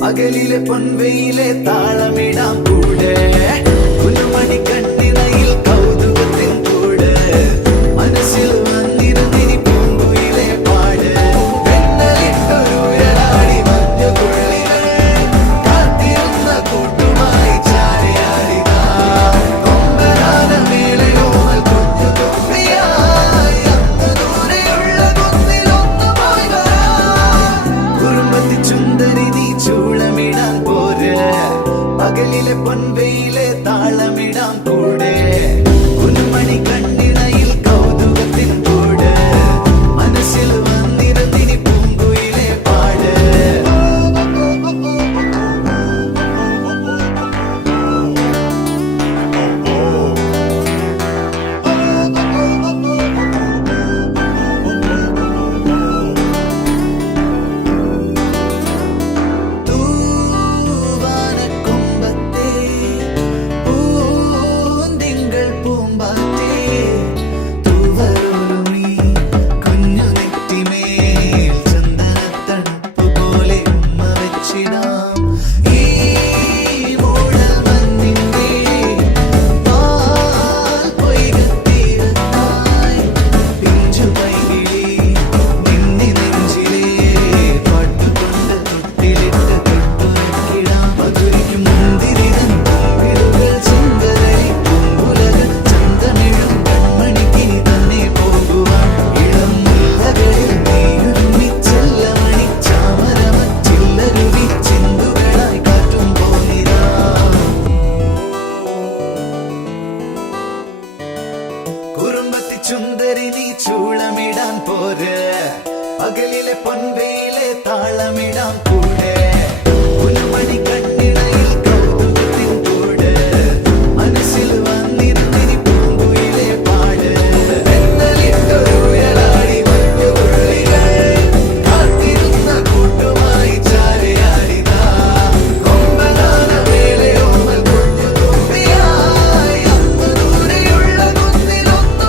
പകലിലെ പൊൻവെയിലെ താളമിടാം കൂടെ കുലുമണി കണ്ണിനയിൽ കൗതുകത്തിൻ കൂടെ മനസ്സിൽ വന്നിരുന്നിനി പൂങ്കുയിലെ പാട് പെണ്ണലിട്ടൊരുഴലാടി മഞ്ഞുകുള്ളികൾ കാത്തിരുന്ന കൂട്ടുമായി ചാരയാടിതാ കൊമ്പനാന മേളയോമൽ കുഞ്ഞു തുമ്പിയായി അന്ന് ദൂരെയുള്ള കുന്നിലൊന്നുമായി വരാം കുറുമ്പത്തി ചുന്ദരി ചൂളമിടാൻ പോര് പകലിലെ പൊൻവെയിലെ താളമിടാം കൂടെ കുലുമണി കണ്ണിനയിൽ കൗതുകത്തിൻ കൂടെ മനസ്സിൽ വന്നിരുന്നിനി പൂങ്കുയിലെ പാട് ചുന്ദരി നീ ചൂളമിടാൻ പോര് പകലിലെ പൊൻവെയിലെ താളമിടാം കൂടെ കുലുമണി കണ്ണ്